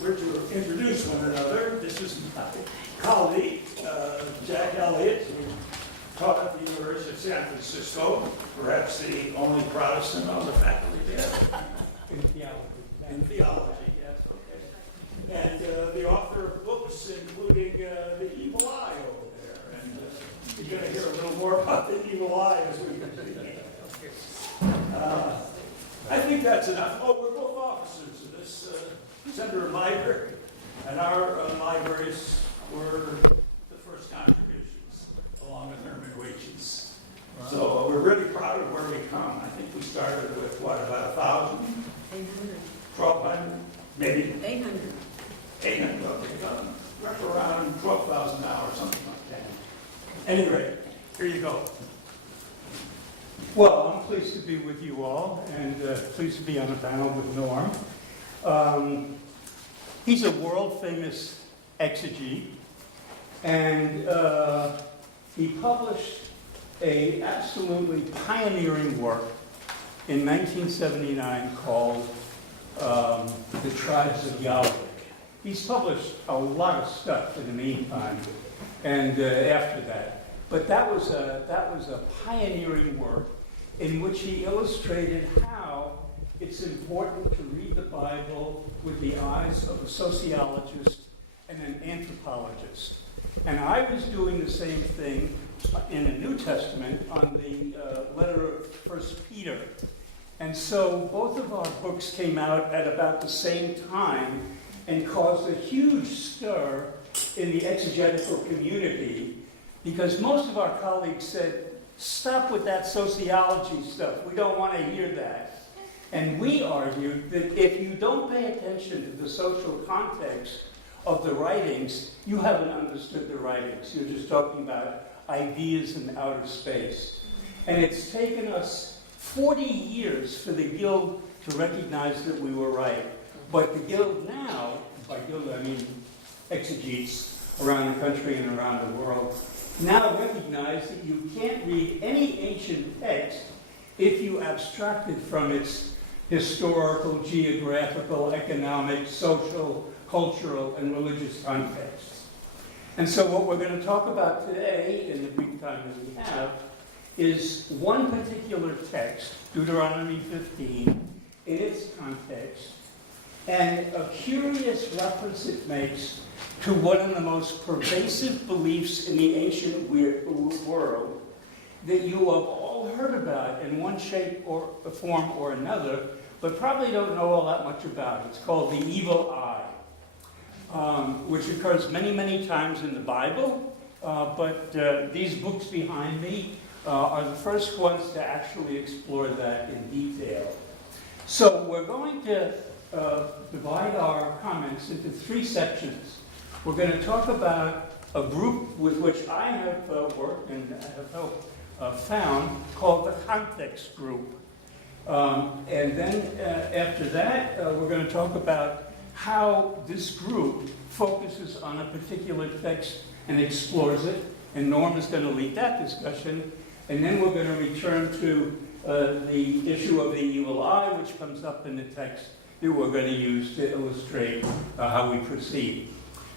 we're to introduce one another. This is my colleague, Jack Elliott, who taught at the University of San Francisco, perhaps the only Protestant on the faculty there. In theology. In theology, yes, okay. And the author of books including The Evil Eye over there. And you're going to hear a little more about The Evil Eye as we continue. I think that's enough. Oh, we're both officers of this Center Library. And our libraries were the first contributions, along with Herman Wages. Wow. So we're really proud of where we come. I think we started with, what, about 1,000? 800. 1,200? Maybe? 800. 800, okay. We're around $12,000, something like that. Anyway, here you go. Well, I'm pleased to be with you all, and pleased to be on a panel with Norm. He's a world-famous exegete, and he published a absolutely pioneering work in 1979 called The Tribes of Yahweh. He's published a lot of stuff in the meantime, and after that. But that was a pioneering work in which he illustrated how it's important to read the Bible with the eyes of a sociologist and an anthropologist. And I was doing the same thing in the New Testament on the letter of 1 Peter. And so both of our books came out at about the same time and caused a huge stir in the exegetical community, because most of our colleagues said, stop with that sociology stuff. We don't want to hear that. And we argued that if you don't pay attention to the social context of the writings, you haven't understood the writings. You're just talking about ideas in outer space. And it's taken us 40 years for the Guild to recognize that we were right. But the Guild now, by Guild I mean exegetes around the country and around the world, now recognize that you can't read any ancient text if you abstract it from its historical, geographical, economic, social, cultural, and religious contexts. And so what we're going to talk about today, in the brief time that we have, is one particular text, Deuteronomy 15, in its context, and a curious reference it makes to one of the most pervasive beliefs in the ancient world that you have all heard about in one shape or form or another, but probably don't know all that much about. It's called the evil eye, which occurs many, many times in the Bible, but these books behind me are the first ones to actually explore that in detail. So we're going to divide our comments into three sections. We're going to talk about a group with which I have worked and have helped found called the context group. And then after that, we're going to talk about how this group focuses on a particular text and explores it. And Norm is going to lead that discussion. And then we're going to return to the issue of the evil eye, which comes up in the text that we're going to use to illustrate how we proceed.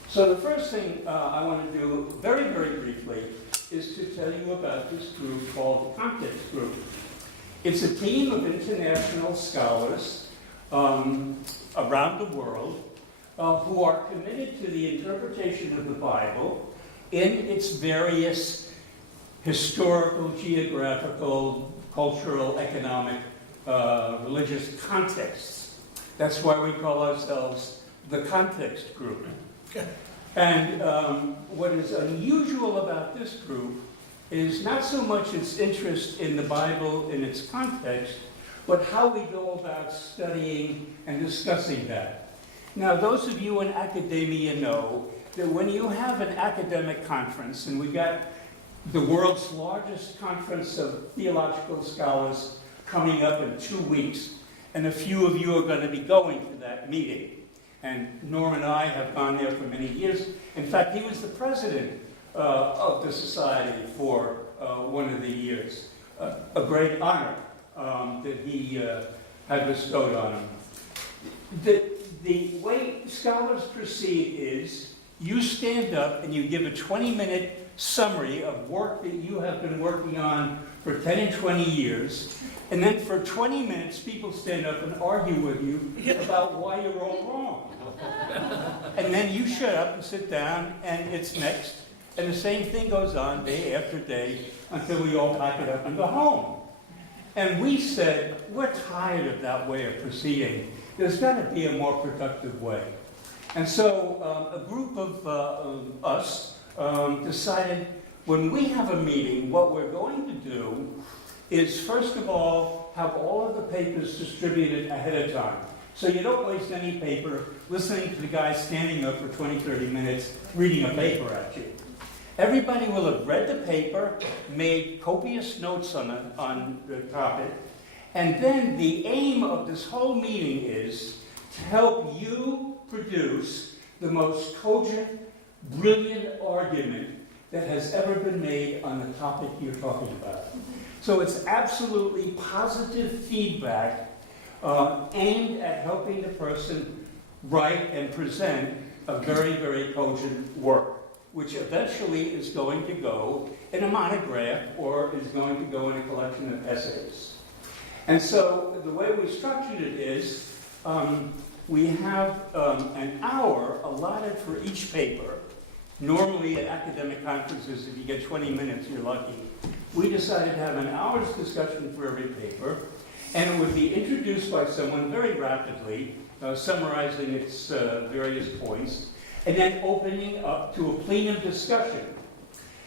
So the first thing I want to do very, very briefly is to tell you about this group called the Context Group. It's a team of international scholars around the world who are committed to the interpretation of the Bible in its various historical, geographical, cultural, economic, religious contexts. That's why we call ourselves the Context Group. And what is unusual about this group is not so much its interest in the Bible in its context, but how we go about studying and discussing that. Now, those of you in academia know that when you have an academic conference, and we've got the world's largest conference of theological scholars coming up in 2 weeks, and a few of you are going to be going to that meeting. And Norm and I have gone there for many years. In fact, he was the president of the society for one of the years. A great honor that he had bestowed on him. the way scholars proceed is you stand up and you give a 20-minute summary of work that you have been working on for 10 and 20 years. And then for 20 minutes, people stand up and argue with you about why you're all wrong. And then you shut up and sit down, and it's next. And the same thing goes on day after day until we all pack it up and go home. And we said, we're tired of that way of proceeding. There's got to be a more productive way. And so a group of us decided when we have a meeting, what we're going to do is, first of all, have all of the papers distributed ahead of time. So you don't waste any paper listening to the guy standing up for 20, 30 minutes reading a paper at you. Everybody will have read the paper, made copious notes on the topic, and then the aim of this whole meeting is to help you produce the most cogent, brilliant argument that has ever been made on the topic you're talking about. So it's absolutely positive feedback aimed at helping the person write and present a very, very cogent work, which eventually is going to go in a monograph or is going to go in a collection of essays. And so the way we structured it is we have an hour allotted for each paper. Normally at academic conferences, if you get 20 minutes, you're lucky. We decided to have an hour's discussion for every paper, and it would be introduced by someone very rapidly, summarizing its various points, and then opening up to a plenum discussion.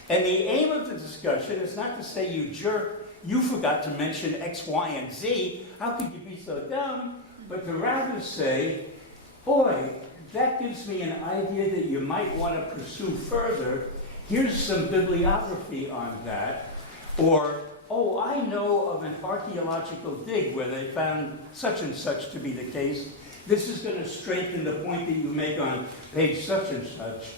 And the aim of the discussion is not to say, you jerk, you forgot to mention X, Y, and Z, how could you be so dumb? But to rather say, boy, that gives me an idea that you might want to pursue further. Here's some bibliography on that. Or, oh, I know of an archaeological dig where they found such and such to be the case. This is going to strengthen the point that you make on page such and such.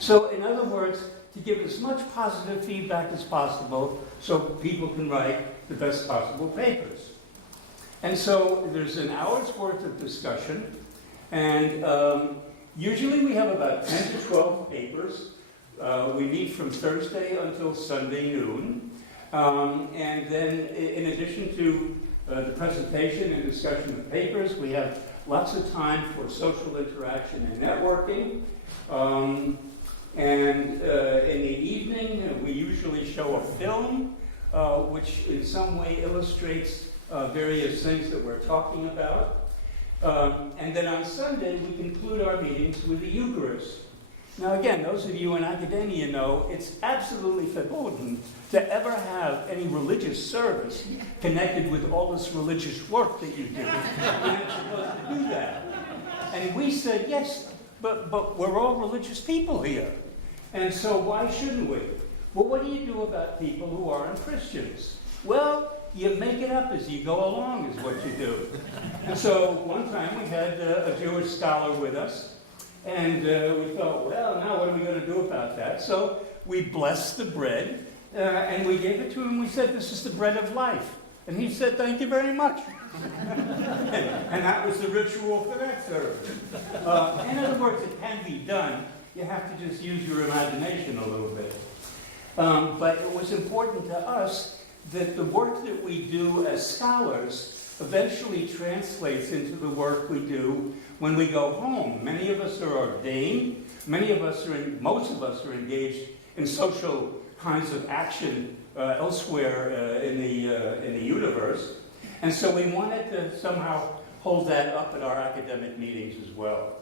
So, in other words, to give as much positive feedback as possible so people can write the best possible papers. And so there's an hour's worth of discussion, and usually we have about 10 to 12 papers. We meet from Thursday until Sunday noon. And then in addition to the presentation and discussion of papers, we have lots of time for social interaction and networking. And in the evening, we usually show a film, which in some way illustrates various things that we're talking about. And then on Sunday, we conclude our meetings with the Eucharist. Now again, those of you in academia know it's absolutely verboten to ever have any religious service connected with all this religious work that you do. You're not supposed to do that. And we said, yes, but we're all religious people here. And so why shouldn't we? Well, what do you do about people who aren't Christians? Well, you make it up as you go along is what you do. And so one time we had a Jewish scholar with us, and we thought, well, now what are we going to do about that? So we blessed the bread, and we gave it to him. We said, this is the bread of life. And he said, thank you very much. And that was the ritual for that service. In other words, it can be done. You have to just use your imagination a little bit. But it was important to us that the work that we do as scholars eventually translates into the work we do when we go home. Many of us are ordained. Most of us are engaged in social kinds of action elsewhere in the universe. And so we wanted to somehow hold that up at our academic meetings as well.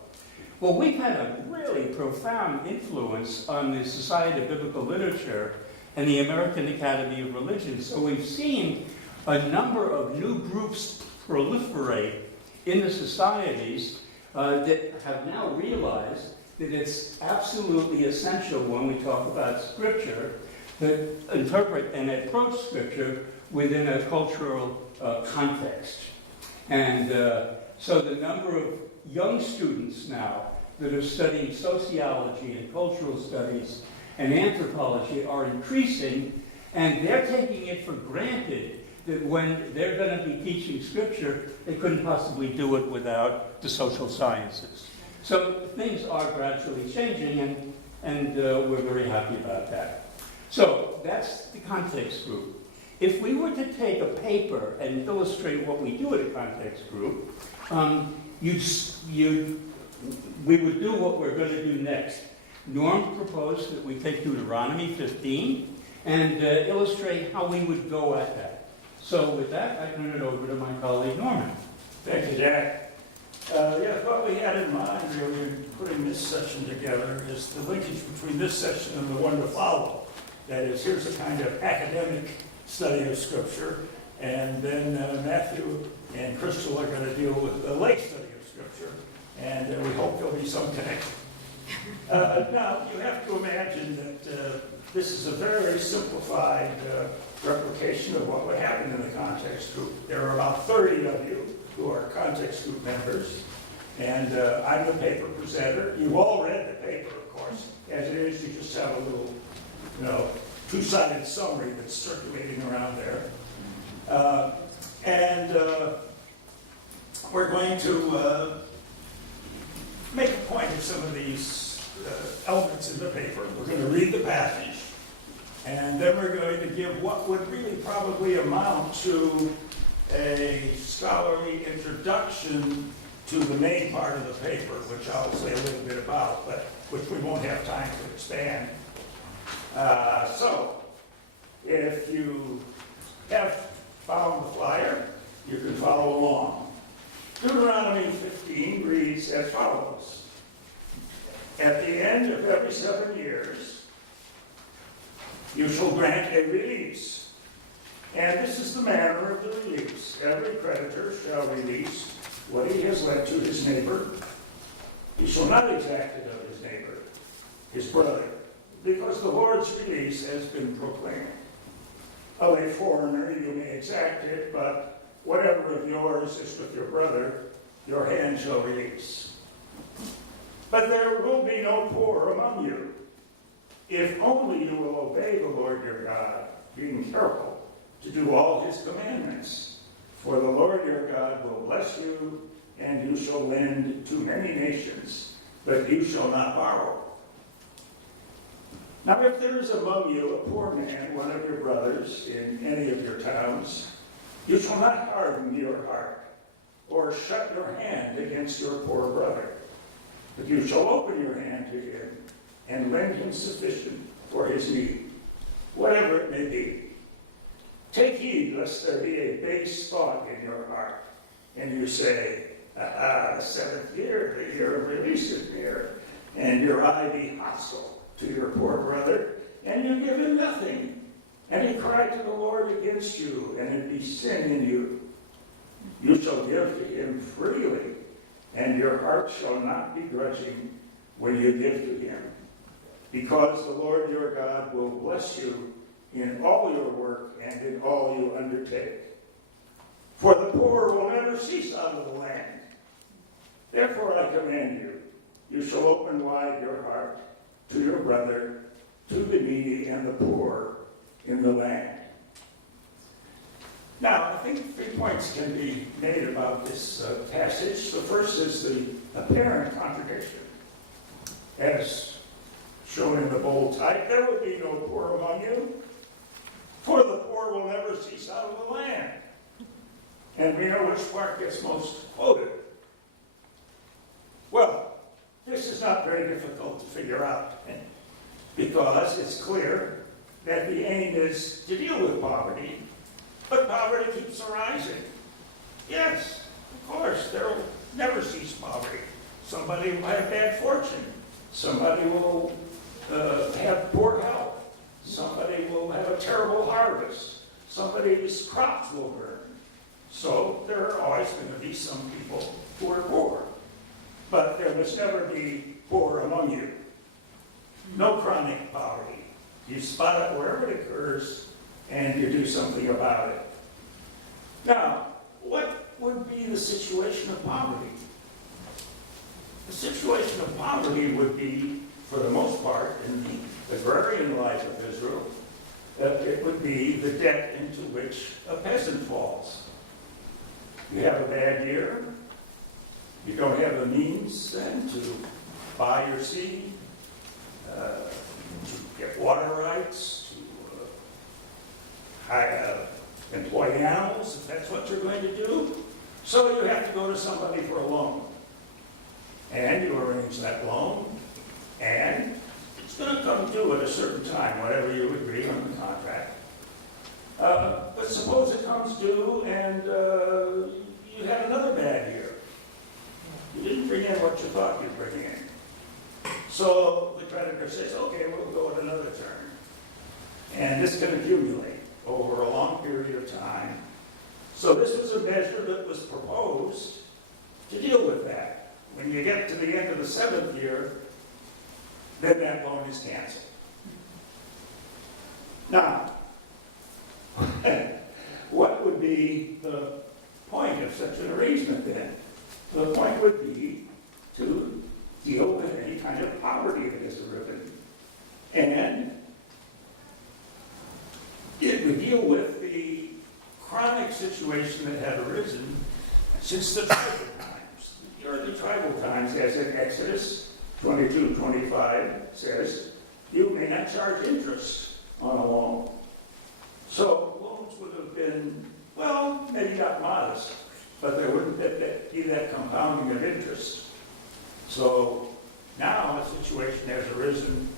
Well, we've had a really profound influence on the Society of Biblical Literature and the American Academy of Religions. So we've seen a number of new groups proliferate in the societies that have now realized that it's absolutely essential when we talk about Scripture to interpret and approach Scripture within a cultural context. And so the number of young students now that are studying sociology and cultural studies and anthropology are increasing, and they're taking it for granted that when they're going to be teaching scripture, they couldn't possibly do it without the social sciences. So things are gradually changing, and we're very happy about that. So that's the context group. If we were to take a paper and illustrate what we do at a context group, we would do what we're going to do next. Norm proposed that we take Deuteronomy 15 and illustrate how we would go at that. So with that, I turn it over to my colleague Norman. Thank you, Jack. What we had in mind really in putting this session together is the linkage between this session and the one to follow. That is, here's a kind of academic study of Scripture, and then Matthew and Crystal are going to deal with the lay study of Scripture, and we hope there'll be some connection. Now, you have to imagine that this is a very simplified replication of what would happen in the context group. There are about 30 of you who are context group members, and I'm the paper presenter. You've all read the paper, of course. As it is, you just have a little, two-sided summary that's circulating around there. We're going to make a point of some of these elements in the paper. We're going to read the passage, and then we're going to give what would really probably amount to a scholarly introduction to the main part of the paper, which I'll say a little bit about, but which we won't have time to expand. So, if you have found the flyer, you can follow along. Deuteronomy 15 reads as follows. At the end of every 7 years, you shall grant a release. And this is the manner of the release. Every creditor shall release what he has lent to his neighbor. He shall not exact it of his neighbor, his brother, because the Lord's release has been proclaimed. Of a foreigner you may exact it, but whatever of yours is with your brother, your hand shall release. But there will be no poor among you, if only you will obey the Lord your God, being careful to do all his commandments. For the Lord your God will bless you, and you shall lend to many nations, but you shall not borrow. Now if there is among you a poor man, one of your brothers, in any of your towns, you shall not harden your heart, or shut your hand against your poor brother, but you shall open your hand to him, and lend him sufficient for his need, whatever it may be. Take heed lest there be a base thought in your heart, and you say, the 7th year, the year of release is near, and your eye be hostile to your poor brother, and you give him nothing, and he cry to the Lord against you, and it be sin in you. You shall give to him freely, and your heart shall not be grudging when you give to him, because the Lord your God will bless you in all your work and in all you undertake. For the poor will never cease out of the land. Therefore I command you, you shall open wide your heart to your brother, to the needy and the poor in the land. Now, I think 3 points can be made about this passage. The first is the apparent contradiction. As shown in the bold type, there will be no poor among you, for the poor will never cease out of the land. And we know which part gets most quoted. Well, this is not very difficult to figure out, because it's clear that the aim is to deal with poverty, but poverty keeps arising. Yes, of course, there will never cease poverty. Somebody will have bad fortune. Somebody will have poor health. Somebody will have a terrible harvest. Somebody's crops will burn. So there are always going to be some people who are poor. But there must never be poor among you. No chronic poverty. You spot it wherever it occurs, and you do something about it. Now, what would be the situation of poverty? The situation of poverty would be, for the most part, in the agrarian life of Israel, it would be the debt into which a peasant falls. You have a bad year, you don't have the means then to buy your seed, to get water rights, to employ animals, if that's what you're going to do. So you have to go to somebody for a loan. And you arrange that loan, and it's going to come due at a certain time, whatever you agree on the contract. But suppose it comes due and you had another bad year. You didn't bring in what you thought you'd bring in. So the creditor says, okay, we'll go at another term. And this can accumulate over a long period of time. So this was a measure that was proposed to deal with that. When you get to the end of the 7th year, then that loan is canceled. Now, what would be the point of such an arrangement then? The point would be to deal with any kind of poverty that has arisen. And it would deal with the chronic situation that had arisen since the tribal times. The early tribal times, as in Exodus 22:25 says, you may not charge interest on a loan. So loans would have been, well, maybe not modest, but there wouldn't be that compounding of interest. So now a situation has arisen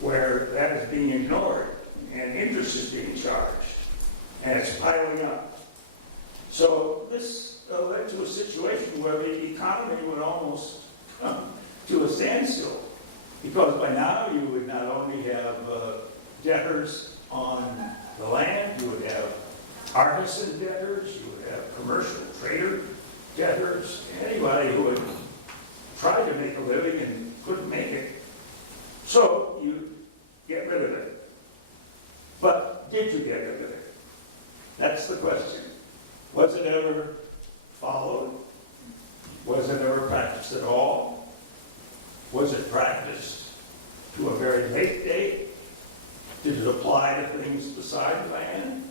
where that is being ignored and interest is being charged and it's piling up. So this led to a situation where the economy would almost come to a standstill, because by now you would not only have debtors on the land, you would have artisan debtors, you would have commercial trader debtors, anybody who would try to make a living and couldn't make it. So you get rid of it. But did you get rid of it? That's the question. Was it ever followed? Was it ever practiced at all? Was it practiced to a very late date? Did it apply to things beside land?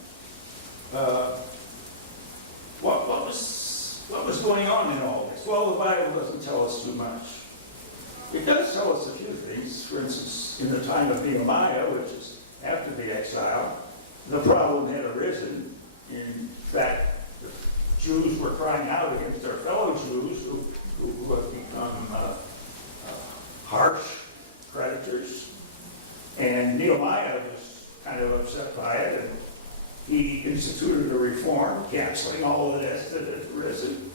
What was going on in all this? Well, the Bible doesn't tell us too much. It does tell us a few things. For instance, in the time of Nehemiah, which is after the exile, the problem had arisen. In fact, the Jews were crying out against their fellow Jews who have become harsh creditors. And Nehemiah was kind of upset by it, and he instituted a reform, canceling all of this that had arisen.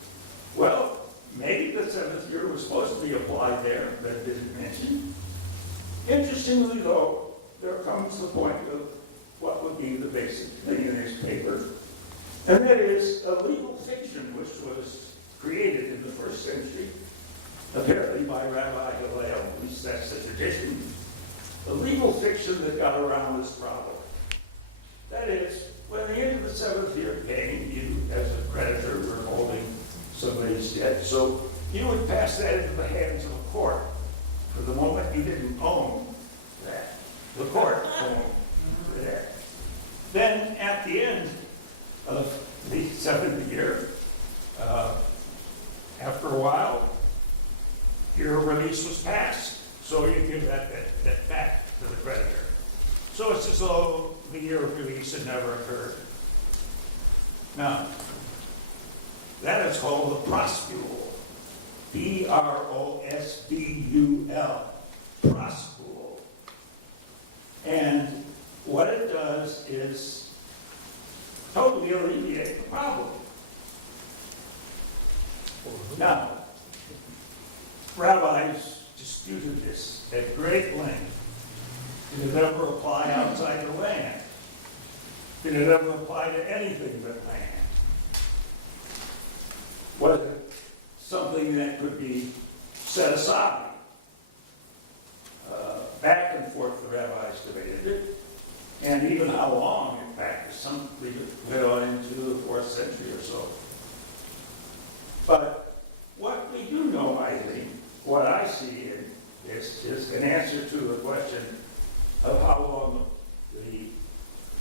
Well, maybe the 7th year was supposed to be applied there, but it didn't mention. Interestingly, though, there comes the point of what would be the basic thing in this paper, and that is a legal fiction which was created in the 1st century, apparently by Rabbi Elliott, at least that's the tradition, a legal fiction that got around this problem. That is, when the end of the 7th year came, you, as a creditor, were holding somebody's debt, so you would pass that into the hands of a court. For the moment you didn't own that, the court owned that. Then at the end of the 7th year, after a while, your release was passed. So you give that back to the creditor. So it's as though the year of release had never occurred. Now, that is called a prospule. P-R-O-S-B-U-L. Prospule. And what it does is totally alleviate the problem. Now, rabbis disputed this at great length. Did it ever apply outside the land? Did it ever apply to anything but land? Was it something that could be set aside? Back and forth the rabbis debated it, and even how long, in fact, some went on into the 4th century or so. But what we do know, I think, what I see is an answer to the question of how long the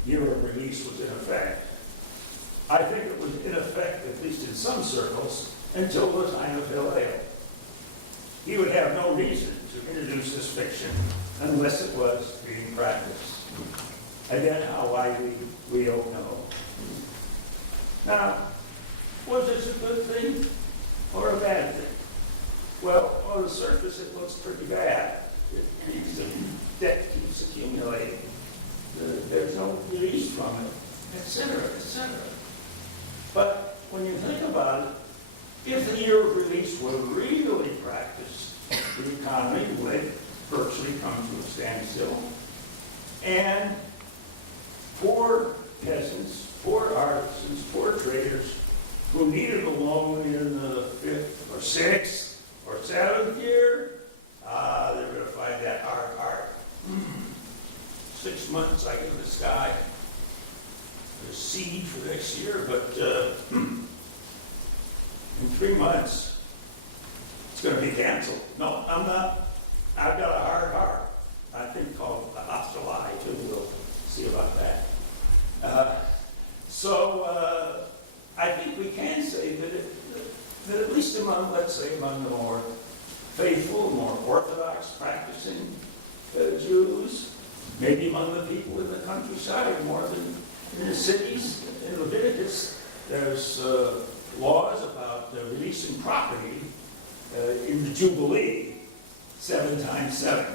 year of release was in effect. I think it was in effect, at least in some circles, until the time of Elliott. He would have no reason to introduce this fiction unless it was being practiced. Again, how widely, we don't know. Now, was this a good thing or a bad thing? Well, on the surface, it looks pretty bad. Debt keeps accumulating. There's no release from it, etc., etc. But when you think about it, if the year of release were really practiced, the economy would virtually come to a standstill. And poor peasants, poor artisans, poor traders who needed a loan in the 5th or 6th or 7th year, they're going to find that hard. 6 months, I give this guy the seed for next year, but in 3 months, it's going to be canceled. No, I'm not. I've got a hard heart. I think called a hostile eye, too. We'll see about that. I think we can say that at least among, let's say, among the more faithful, more orthodox practicing Jews, maybe among the people in the countryside more than in the cities. In Leviticus, there's laws about releasing property in the Jubilee, 7 times 7.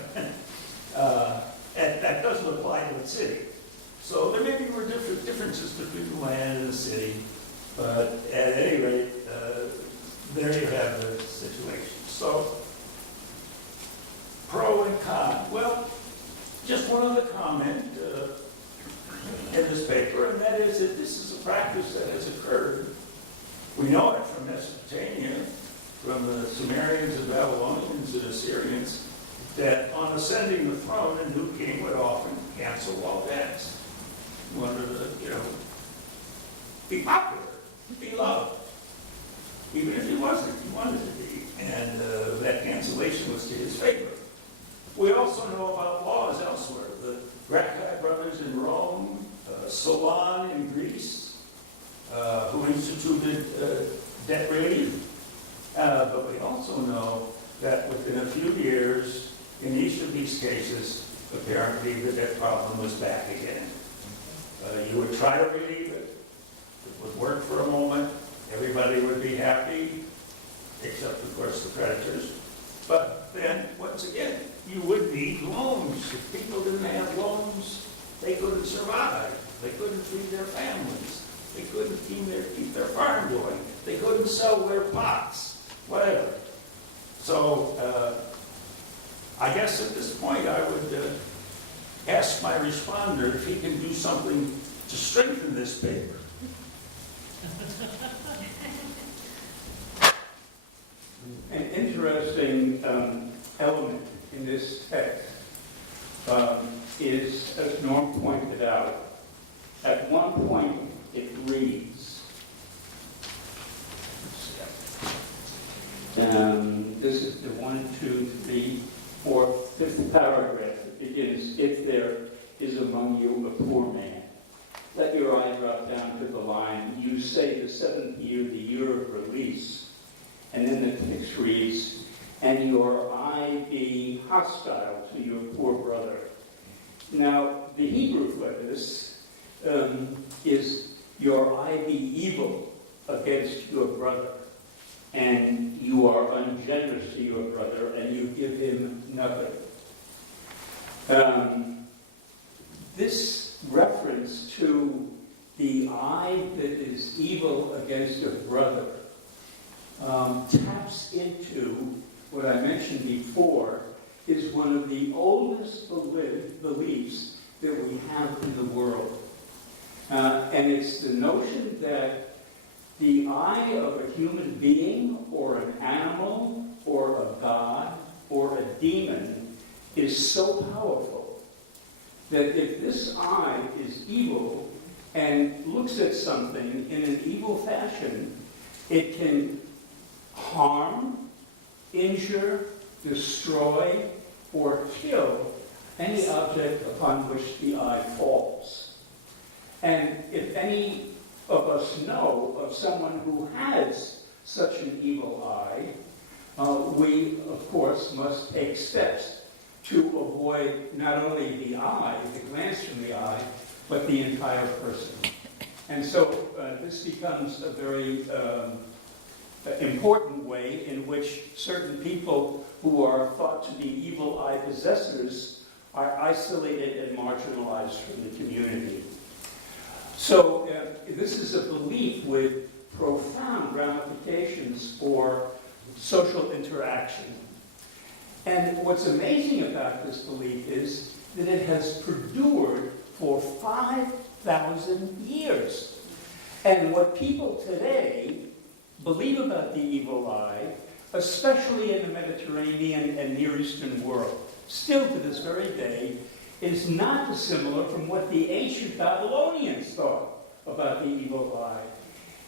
That doesn't apply to the city. So there may be more differences between the land and the city, but at any rate, there you have the situation. So, pro and con. Well, just one other comment in this paper, and that is that this is a practice that has occurred. We know it from Mesopotamia, from the Sumerians and Babylonians and Assyrians, that on ascending the throne, a new king would often cancel all debts. He wanted to, be popular, be loved. Even if he wasn't, he wanted to be. And that cancellation was to his favor. We also know about laws elsewhere. The Gracchi brothers in Rome, Solon in Greece, who instituted debt relief. But we also know that within a few years, in each of these cases, apparently the debt problem was back again. You would try to relieve it. It would work for a moment. Everybody would be happy, except, of course, the creditors. But then, once again, you would need loans. If people didn't have loans, they couldn't survive. They couldn't feed their families. They couldn't keep their farm going. They couldn't sell their pots, whatever. So, I guess at this point I would ask my responder if he can do something to strengthen this paper. An interesting element in this text is, as Norm pointed out, at one point it reads, this is the 1, 2, 3, 4, 5th paragraph. It begins, if there is among you a poor man. Let your eye drop down to the line. You say the 7th year, the year of release. And then the text reads, and your eye be hostile to your poor brother. Now, the Hebrew for this is your eye be evil against your brother. And you are ungenerous to your brother, and you give him nothing. This reference to the eye that is evil against your brother taps into what I mentioned before is one of the oldest beliefs that we have in the world. And it's the notion that the eye of a human being or an animal or a god or a demon is so powerful that if this eye is evil and looks at something in an evil fashion, it can harm, injure, destroy, or kill any object upon which the eye falls. And if any of us know of someone who has such an evil eye, we, of course, must take steps to avoid not only the eye, the glance from the eye, but the entire person. And so this becomes a very important way in which certain people who are thought to be evil eye possessors are isolated and marginalized from the community. So this is a belief with profound ramifications for social interaction. And what's amazing about this belief is that it has perdured for 5,000 years. And what people today believe about the evil eye, especially in the Mediterranean and Near Eastern world, still to this very day, is not dissimilar from what the ancient Babylonians thought about the evil eye.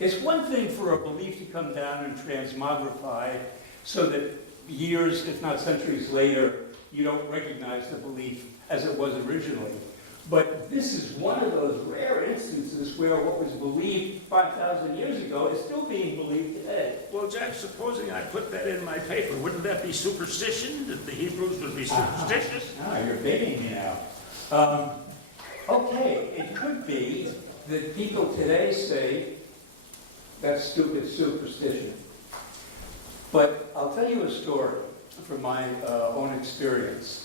It's one thing for a belief to come down and transmogrify so that years, if not centuries later, you don't recognize the belief as it was originally. But this is one of those rare instances where what was believed 5,000 years ago is still being believed today. Well, Jack, supposing I put that in my paper, wouldn't that be superstition? That the Hebrews would be superstitious? You're baiting me now. Okay, it could be that people today say, that's stupid superstition. But I'll tell you a story from my own experience.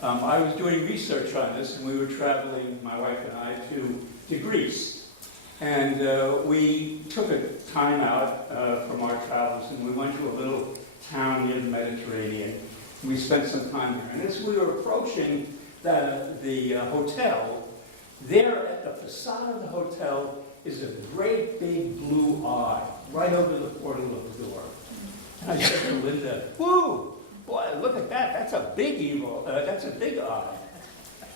I was doing research on this, and we were traveling, my wife and I, to Greece. And we took a time out from our travels, and we went to a little town near the Mediterranean. We spent some time there. And as we were approaching the hotel, there at the facade of the hotel is a great big blue eye right over the portal of the door. And I said to Linda, "Whoo! Boy, look at that. That's a big evil. That's a big eye."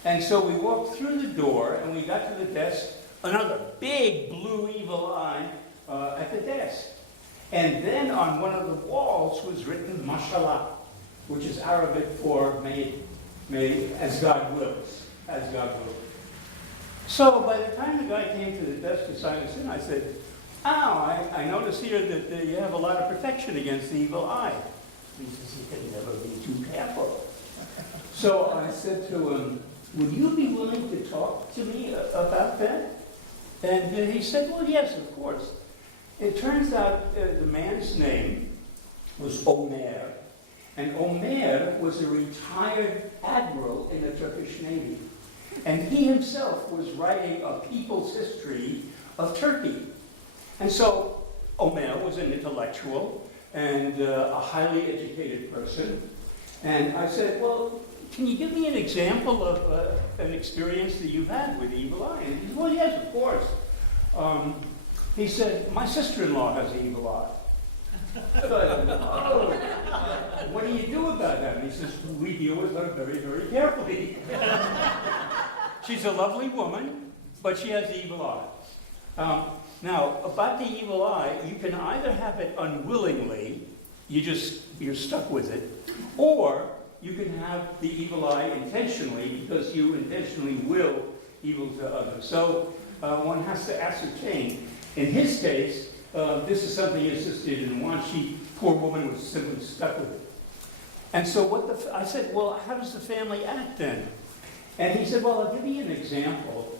And so we walked through the door, and we got to the desk. Another big blue evil eye at the desk. And then on one of the walls was written "Mashallah," which is Arabic for may as God wills, as God wills. So by the time the guy came to the desk to sign us in, I said, I notice here that you have a lot of protection against the evil eye. He says, "You can never be too careful." So I said to him, "Would you be willing to talk to me about that?" And he said, "Well, yes, of course." It turns out the man's name was Omer. And Omer was a retired admiral in the Turkish Navy. And he himself was writing a people's history of Turkey. And so Omer was an intellectual and a highly educated person. And I said, "Well, can you give me an example of an experience that you've had with the evil eye?" And he said, "Well, yes, of course." He said, "My sister-in-law has an evil eye." So I said, "Oh, what do you do about that?" And he says, "We deal with her very, very carefully." She's a lovely woman, but she has the evil eye. Now, about the evil eye, you can either have it unwillingly, you're stuck with it, or you can have the evil eye intentionally because you intentionally will evil to others. So one has to ascertain. In his case, this is something his sister didn't want. Poor woman, was simply stuck with it. And so I said, "Well, how does the family act then?" And he said, "Well, I'll give you an example.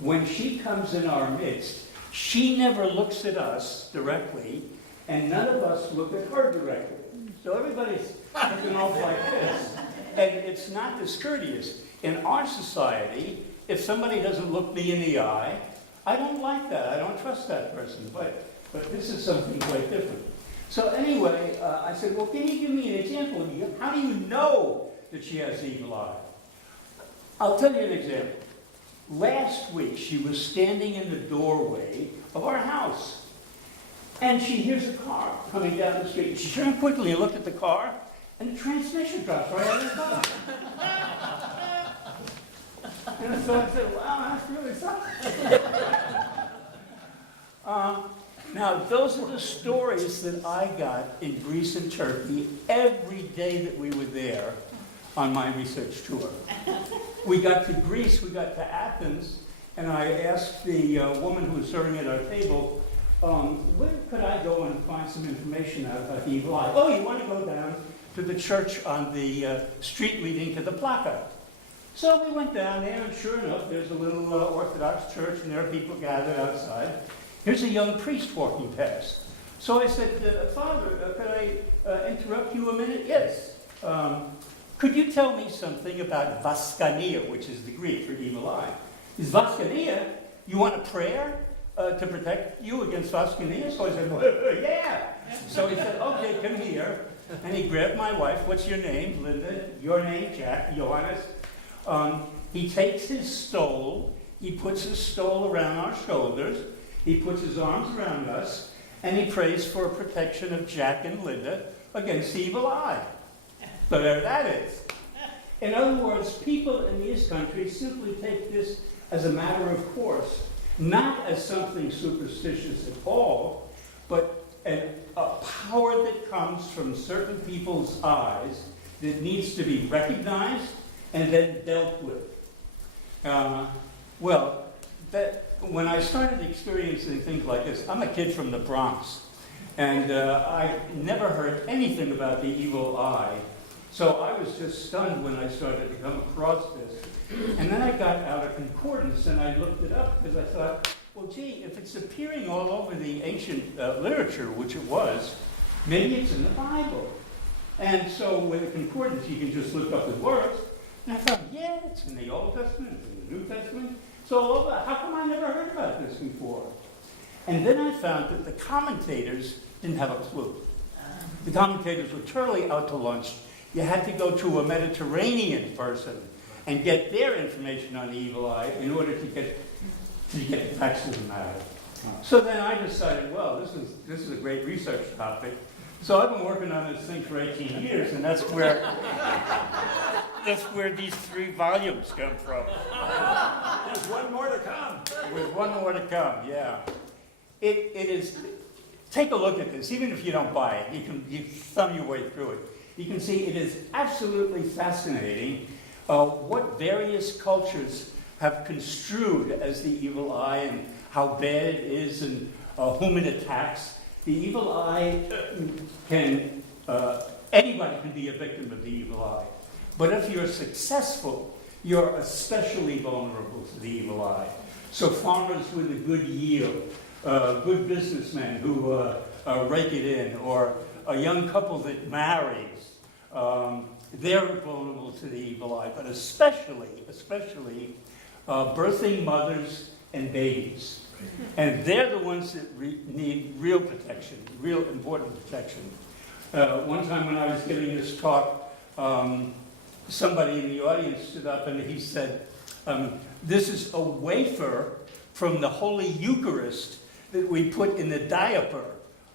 When she comes in our midst, she never looks at us directly, and none of us look at her directly. So everybody's looking off like this, and it's not discourteous. In our society, if somebody doesn't look me in the eye, I don't like that. I don't trust that person. But this is something quite different." So anyway, I said, "Well, can you give me an example? How do you know that she has the evil eye?" I'll tell you an example. Last week, she was standing in the doorway of our house, and she hears a car coming down the street. She turned quickly and looked at the car, and the transmission drops right out of the car. And so I said, "Wow, that's really something." Now, those are the stories that I got in Greece and Turkey every day that we were there on my research tour. We got to Greece, we got to Athens, and I asked the woman who was serving at our table, where could I go and find some information out about the evil eye? Oh, you want to go down to the church on the street leading to the Plaza. So we went down there, and sure enough, there's a little Orthodox church, and there are people gathered outside. Here's a young priest walking past. So I said, Father, could I interrupt you a minute? Yes. Could you tell me something about Vaskania, which is the Greek for evil eye? Is Vaskania, you want a prayer to protect you against Vaskania? So I said, well, yeah. So he said, okay, come here. And he grabbed my wife. What's your name? Linda. Your name? Jack. Johannes. He takes his stole. He puts his stole around our shoulders. He puts his arms around us. And he prays for a protection of Jack and Linda against the evil eye. So there that is. In other words, people in these countries simply take this as a matter of course, not as something superstitious at all, but a power that comes from certain people's eyes that needs to be recognized and then dealt with. When I started experiencing things like this, I'm a kid from the Bronx, and I never heard anything about the evil eye. So I was just stunned when I started to come across this. And then I got out a concordance and I looked it up because I thought, well, gee, if it's appearing all over the ancient literature, which it was, maybe it's in the Bible. And so with a concordance, you can just look up the words. And I thought, yeah, it's in the Old Testament, it's in the New Testament. So how come I never heard about this before? And then I found that the commentators didn't have a clue. The commentators were totally out to lunch. You had to go to a Mediterranean person and get their information on the evil eye in order to get the facts of the matter. So then I decided, well, this is a great research topic. So I've been working on this thing for 18 years, and that's where these 3 volumes come from. There's one more to come. With one more to come, yeah. It is. Take a look at this, even if you don't buy it. You thumb your way through it. You can see it is absolutely fascinating what various cultures have construed as the evil eye and how bad it is and whom it attacks. The evil eye anybody can be a victim of the evil eye. But if you're successful, you're especially vulnerable to the evil eye. So farmers with a good yield, good businessmen who rake it in, or a young couple that marries, they're vulnerable to the evil eye, but especially birthing mothers and babies. And they're the ones that need real protection, real important protection. One time when I was giving this talk, somebody in the audience stood up and he said, this is a wafer from the Holy Eucharist that we put in the diaper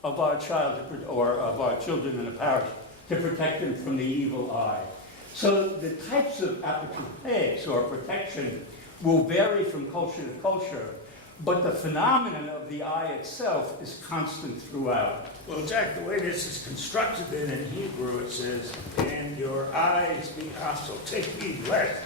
of our child or of our children in the parish to protect them from the evil eye. So the types of apotropaics or protection will vary from culture to culture, but the phenomenon of the eye itself is constant throughout. Well, Jack, the way this is constructed then in Hebrew, it says, and your eyes be hostile, take heed lest.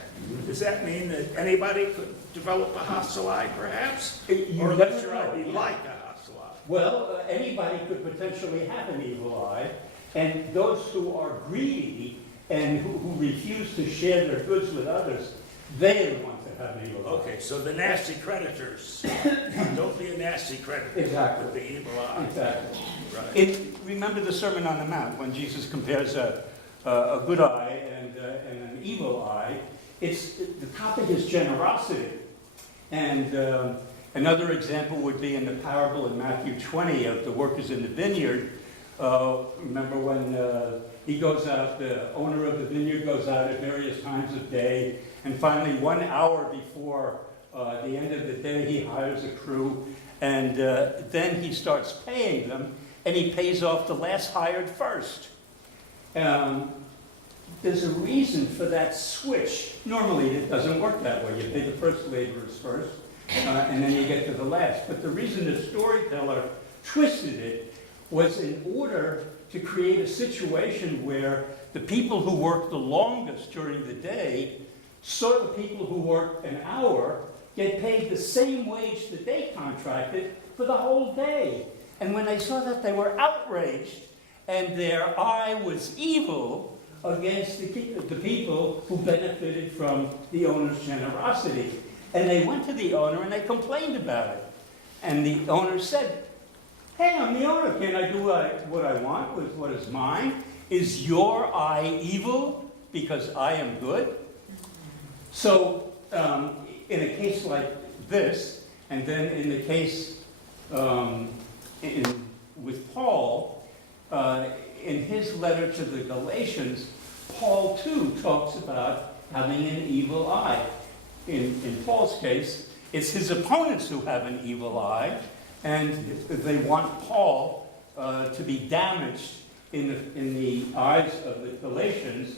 Does that mean that anybody could develop a hostile eye, perhaps? Or let your eye be like a hostile eye? Well, anybody could potentially have an evil eye, and those who are greedy and who refuse to share their goods with others, they're the ones that have an evil eye. Okay, so the nasty creditors. Don't be a nasty creditor Exactly. with the evil eye. Exactly. Right. Remember the Sermon on the Mount when Jesus compares a good eye and an evil eye. The topic is generosity. And another example would be in the parable in Matthew 20 of the workers in the vineyard. Remember when he goes out, the owner of the vineyard goes out at various times of day, and finally 1 hour before the end of the day he hires a crew, and then he starts paying them, and he pays off the last hired first. There's a reason for that switch. Normally it doesn't work that way. You pay the first laborers first, and then you get to the last. But the reason the storyteller twisted it was in order to create a situation where the people who worked the longest during the day saw the people who worked an hour get paid the same wage that they contracted for the whole day. And when they saw that, they were outraged, and their eye was evil against the people who benefited from the owner's generosity. And they went to the owner and they complained about it. And the owner said, "Hey, I'm the owner. Can I do what I want with what is mine? Is your eye evil because I am good?" So, in a case like this, and then in the case with Paul, in his letter to the Galatians, Paul too talks about having an evil eye. In Paul's case, it's his opponents who have an evil eye, and they want Paul to be damaged in the eyes of the Galatians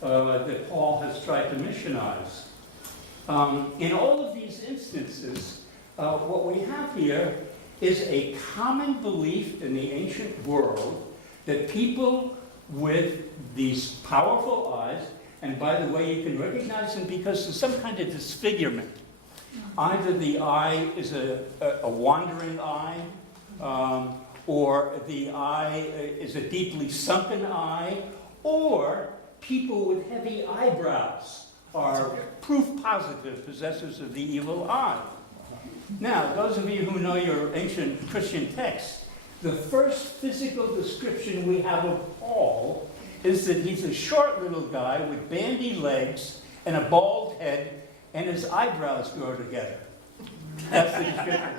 that Paul has tried to missionize. In all of these instances, what we have here is a common belief in the ancient world that people with these powerful eyes, and by the way, you can recognize them because there's some kind of disfigurement. Either the eye is a wandering eye, or the eye is a deeply sunken eye, or people with heavy eyebrows are proof positive possessors of the evil eye. Now, those of you who know your ancient Christian text, the first physical description we have of Paul is that he's a short little guy with bandy legs and a bald head, and his eyebrows grow together. That's the description.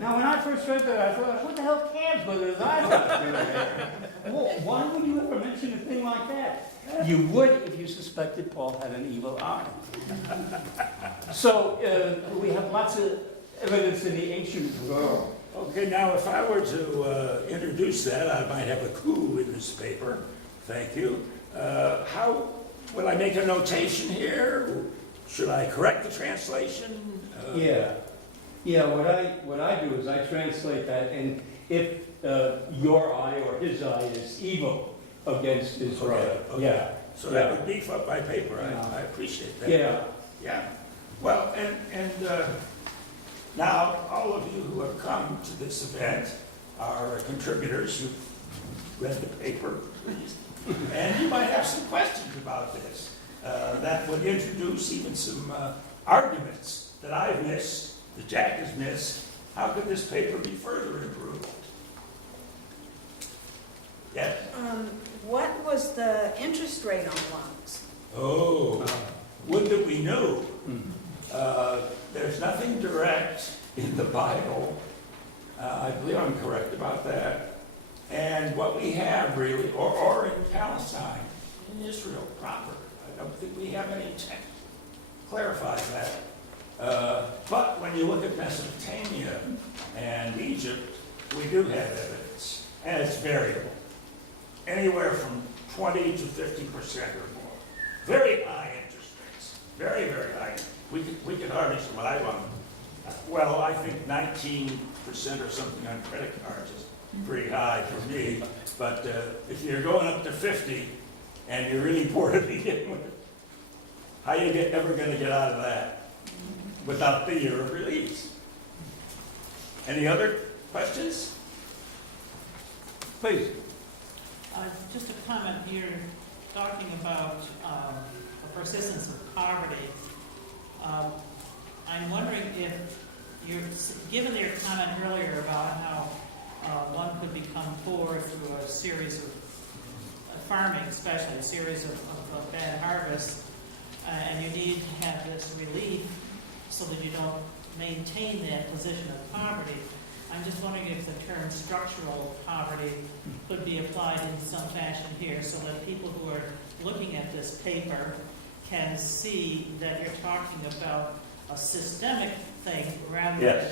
Now, when I first read that, I thought, what the hell cares whether his eyebrows grow together? Well, why would you ever mention a thing like that? You would if you suspected Paul had an evil eye. So, we have lots of evidence in the ancient world. Okay, now if I were to introduce that, I might have a coup in this paper. Thank you. How will I make a notation here? Should I correct the translation? Yeah. What I do is I translate that, and if your eye or his eye is evil against his Okay. yeah. So that would beef up my paper. I appreciate that. Yeah. Well, and now all of you who have come to this event are contributors who've read the paper, and you might have some questions about this that would introduce even some arguments that I've missed, that Jack has missed. How could this paper be further improved? Yes? What was the interest rate on loans? Oh, would that we knew. There's nothing direct in the Bible. I believe I'm correct about that. And what we have really, or in Palestine, in Israel proper, I don't think we have any text clarifies that. But when you look at Mesopotamia and Egypt, we do have evidence, and it's variable. Anywhere from 20 to 50% or more. Very high interest rates. Very, very high. We could hardly survive on, well, I think 19% or something on credit cards is pretty high for me. But if you're going up to 50 and you're really poor to begin with, how are you ever going to get out of that without the year of release? Any other questions? Please. Just a comment here, talking about the persistence of poverty. I'm wondering if you're, given your comment earlier about how one could become poor through a series of farming, especially a series of bad harvests, and you need to have this relief so that you don't maintain that position of poverty. I'm just wondering if the term structural poverty could be applied in some fashion here so that people who are looking at this paper can see that you're talking about a systemic thing rather than